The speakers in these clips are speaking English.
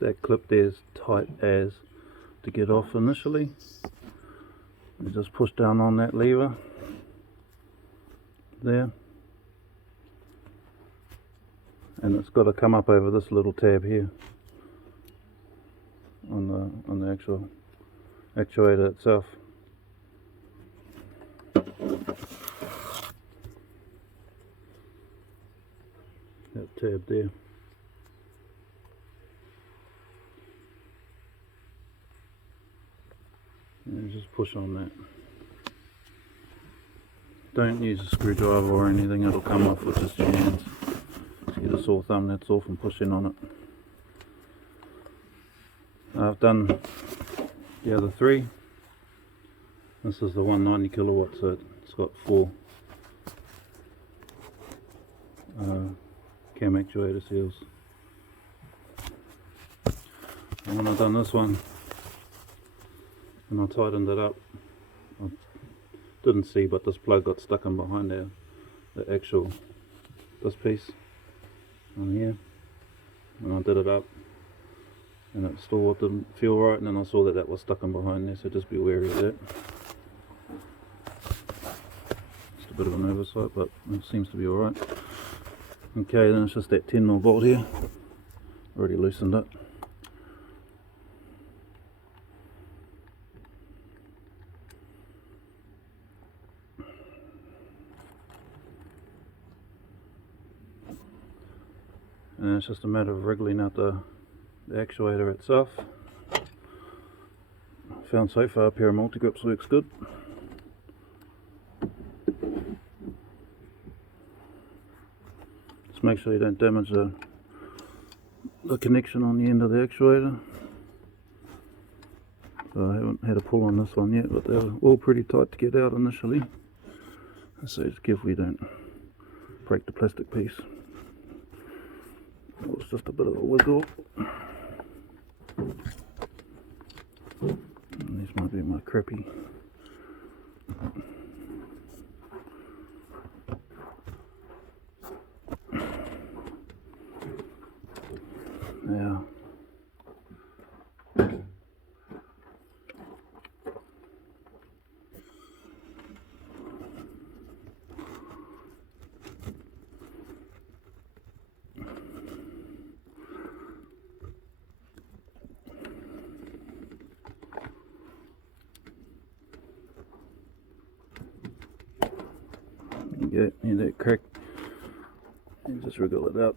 that clip there is tight as to get off initially. You just push down on that lever there, and it's got to come up over this little tab here on the actual actuator itself. That tab there. And just push on that. Don't use a screwdriver or anything, it'll come off with just your hands. Just get a sore thumb, that's all from pushing on it. I've done the other three. This is the 190 kilowatt, so it's got 4 cam actuator seals. And when I've done this one, and I tightened it up, I didn't see, but this plug got stuck in behind there, this piece on here, and I did it up, and it still didn't feel right, and then I saw that that was stuck in behind there, so just be wary of that. Just a bit of an oversight, but it seems to be alright. Okay, then it's just that 10mm bolt here, already loosened it. And it's just a matter of wriggling out the actuator itself. Found so far a pair of multi-grips works good. Just make sure you don't damage the connection on the end of the actuator. So I haven't had a pull on this one yet, but they're all pretty tight to get out initially. So just careful you don't break the plastic piece. It was just a bit of a wiggle. And these might be my crappy. Now, yeah, and that crack, and just wriggle it out.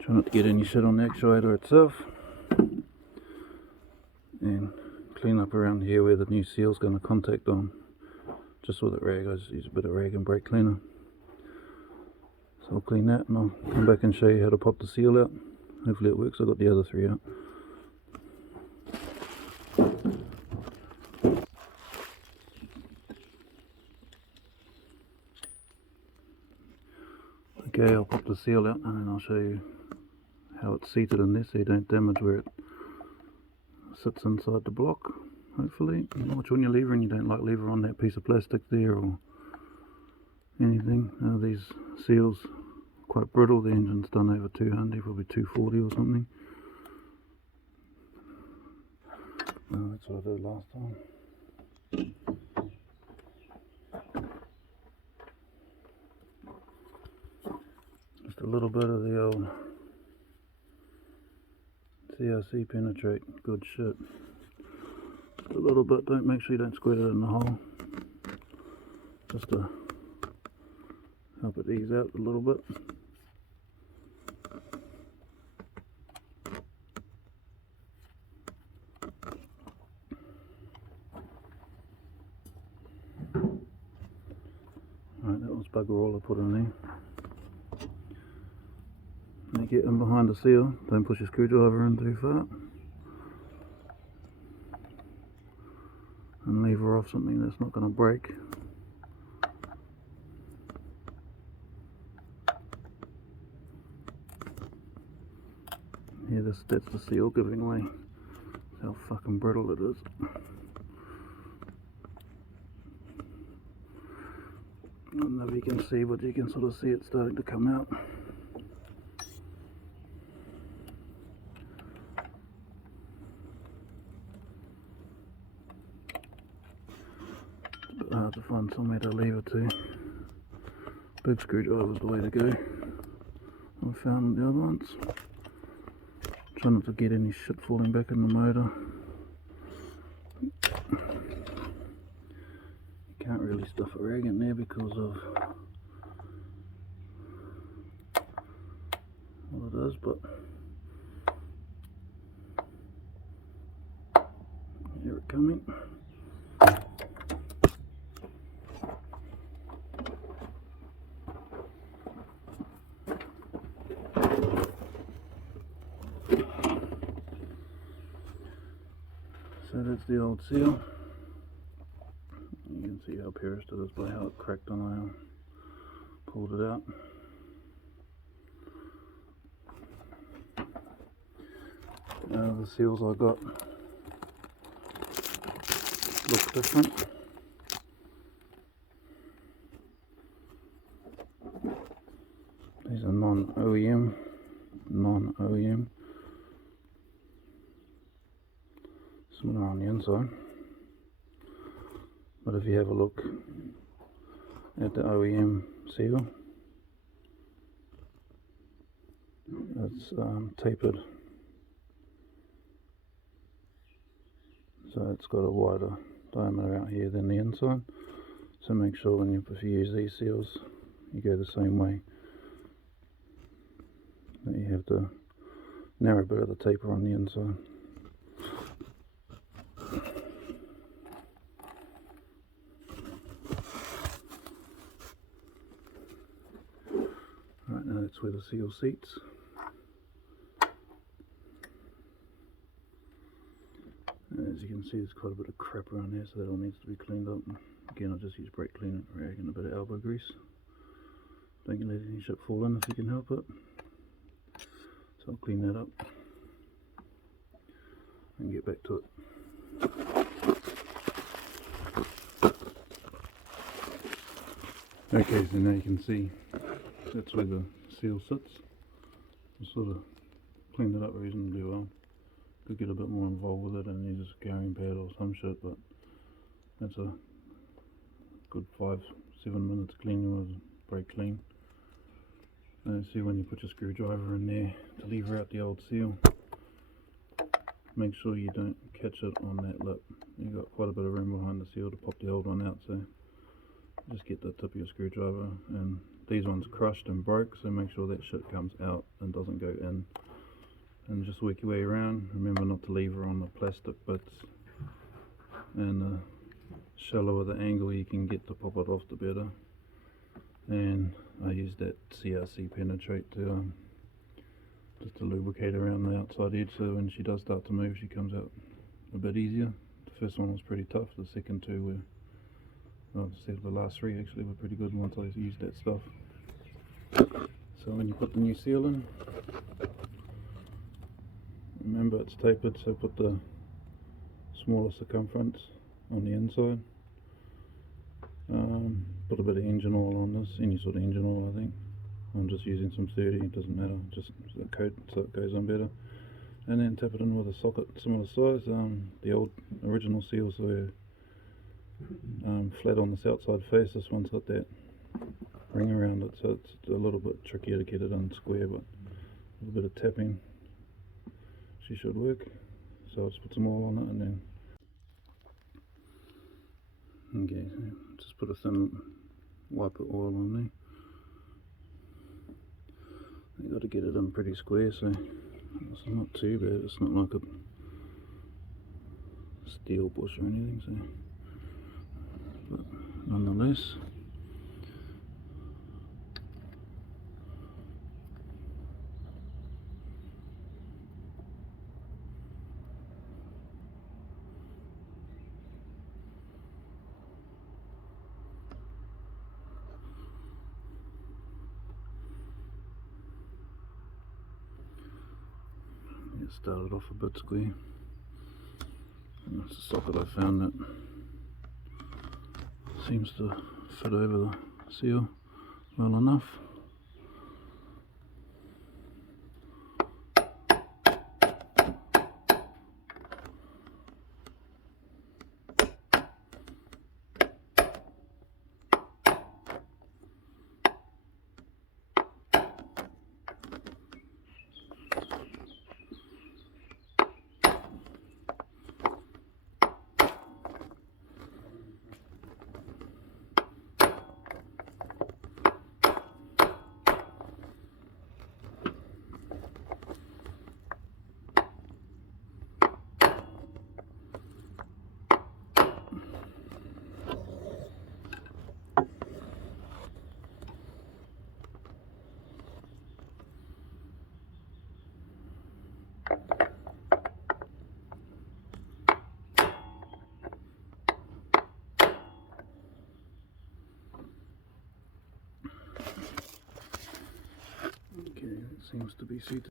Try not to get any shit on the actuator itself, and clean up around here where the new seal's going to contact on, just with a rag. I just use a bit of rag and brake cleaner. So I'll clean that and I'll come back and show you how to pop the seal out. Hopefully it works. I've got the other 3 out. Okay, I'll pop the seal out and then I'll show you how it's seated in there so you don't damage where it sits inside the block, hopefully. Watch when you're levering, you don't like lever on that piece of plastic there or anything. These seals are quite brittle, the engine's done over 200, probably 240 or something. That's what I did last time. Just a little bit of the old CRC penetrate, good shit. Just a little bit, don't make sure you don't squirt it in the hole. Just to help it ease out a little bit. Alright, that was bugger all I put in there. Now get in behind the seal, don't push your screwdriver in too far. And lever off something that's not going to break. Yeah, that's the seal giving way. That's how fucking brittle it is. I don't know if you can see, but you can sort of see it starting to come out. It's a bit hard to find somewhere to leave it to. Big screwdriver's the way to go. I found the other ones. Try not to get any shit falling back in the motor. You can't really stuff a rag in there because of what it is, but here it coming. So that's the old seal. You can see how pierced it is by how it cracked when I pulled it out. The seals I got look different. These are non-OEM. Similar on the inside. But if you have a look at the OEM seal, it's tapered. So it's got a wider diameter out here than the inside. So make sure if you use these seals, you go the same way. That you have the narrow bit of the taper on the inside. Right, now that's where the seal seats. As you can see, there's quite a bit of crap around there, so that all needs to be cleaned up. Again, I'll just use brake cleaner rag and a bit of elbow grease. Don't let any shit fall in if you can help it. So I'll clean that up and get back to it. Okay, so now you can see that's where the seal sits. I sort of cleaned it up reasonably well. Could get a bit more involved with it and use a scouring pad or some shit, but that's a good 5-7 minutes cleaning with brake clean. And see, when you put your screwdriver in there to lever out the old seal, make sure you don't catch it on that lip. You've got quite a bit of room behind the seal to pop the old one out, so just get the tip of your screwdriver, and these ones crushed and broke, so make sure that shit comes out and doesn't go in. And just work your way around. Remember not to lever on the plastic bits, and the shallower the angle you can get to pop it off, the better. And I use that CRC penetrate to just to lubricate around the outside edge, so when she does start to move, she comes out a bit easier. The first one was pretty tough. The second two were, well, the last three actually were pretty good once I used that stuff. So when you put the new seal in, remember it's tapered, so put the smaller circumference on the inside. Put a bit of engine oil on this, any sort of engine oil I think. I'm just using some 30, it doesn't matter, just the coat so it goes on better. And then tap it in with a socket similar size. The old original seals were flat on this outside face. This one's got that ring around it, so it's a little bit trickier to get it in square, but a little bit of tapping, she should work. So I'll just put some oil on it and then, okay, so just put a thin wipe of oil on there. You got to get it in pretty square, so it's not too bad. It's not like a steel bush or anything, so, but nonetheless. It started off a bit square, and that's the socket I found that seems to fit over the seal well enough. Okay, it seems to be seated.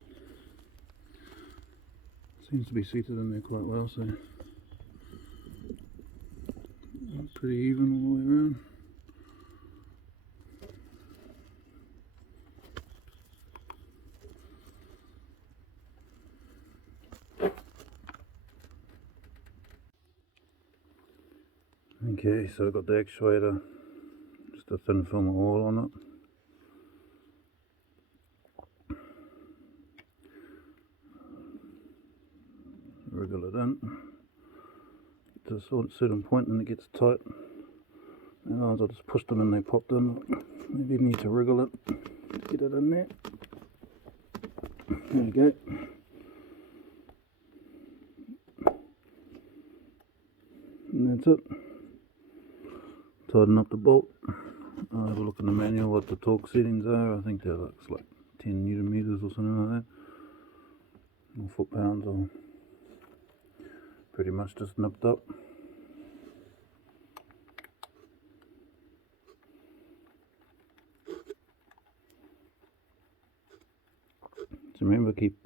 Seems to be seated in there quite well, so pretty even all the way around. Okay, so I've got the actuator, just a thin film of oil on it. Wriggle it in to a certain point and it gets tight. And I just pushed them and they popped in. Maybe you need to wriggle it to get it in there. There you go. And that's it. Tighten up the bolt. I'll have a look in the manual what the torque settings are. I think they're like 10 Newton meters or something like that. Or foot-pounds, or pretty much just nipped up. So remember, keep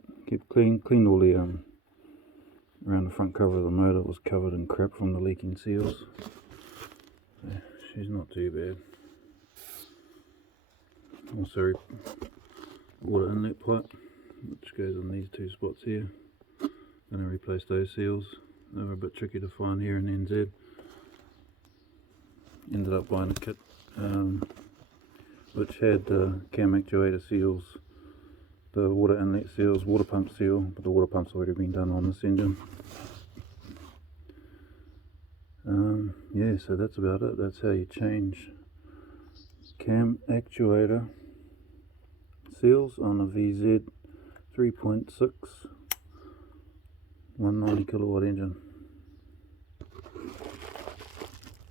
clean all the around the front cover of the motor. It was covered in crap from the leaking seals. So she's not too bad. Also, water inlet pipe, which goes on these two spots here. Gonna replace those seals. They were a bit tricky to find here in NZ. Ended up buying a kit which had the cam actuator seals, the water inlet seals, water pump seal, but the water pump's already been done on this engine. Yeah, so that's about it. That's how you change cam actuator seals on a VZ 3.6 190 kilowatt engine.